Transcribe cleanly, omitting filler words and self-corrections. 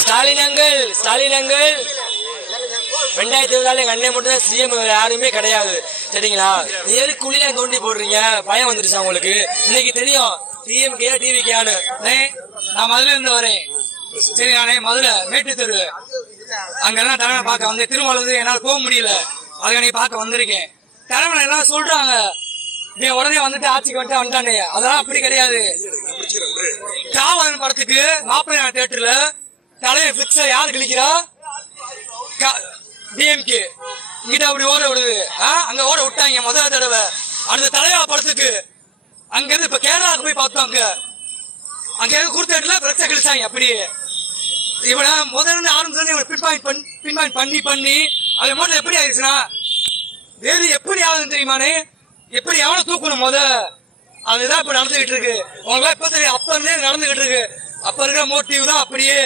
Stalin uncle 2024 எங்க அண்ணன் மட்டும் தான் சிஎம், யாருமே கிடையாது. சரிங்களா? நீ எதுக்கு குழியில தோண்டி போடுறீங்க? பயம் வந்துருச்சா உங்களுக்கு? இன்னைக்கு தெரியும் டிஎம்கே டிவிகேன்னு. நான் மதுரை இருந்து வரேன். சரி, நானே மதுரை மேட்டு தெரு அங்கெல்லாம் தலைவனை பார்க்க வந்து திருமலை என்னால் போக முடியல, அதுக்கு நீ பார்க்க வந்திருக்கேன். தலைவனை எல்லாம் சொல்றாங்க நீ உடனே வந்துட்டு ஆட்சிக்கு வந்துட்டானே, அதெல்லாம் அப்படி கிடையாது. காவலன் படத்துக்கு 40 தியேட்டர்ல தலைவர் பிக்சர் யாரு கிழிக்கிறா? டிஎம்கே. இங்கிட்ட அப்படி ஓட விடுது, அங்க ஓட விட்டாங்க முதல் தடவை. அடுத்த தலைவர் படத்துக்கு அங்க இருந்து இப்ப கேரளாவுக்கு போய் பார்த்தாங்க, அங்க இருந்து குறுத்தேட்டுல பிரச்சனை கிழிச்சாங்க. அப்படியே இவனை முதல்ல ஆரம்பிச்சு இவனை பின்பாயிண்ட் பண்ணி அது முதல்ல எப்படி ஆயிடுச்சுன்னா வேறு எப்படி ஆகுதுன்னு தெரியுமானே? எப்படி எவனை தூக்கணும் அதுதான் இப்ப நடந்துகிட்டு இருக்கு. உங்களுக்கு இப்ப தெரியும், அப்ப இருந்தே நடந்துகிட்டு இருக்கு. அப்ப இருக்கிற மோட்டிவ் தான் அப்படியே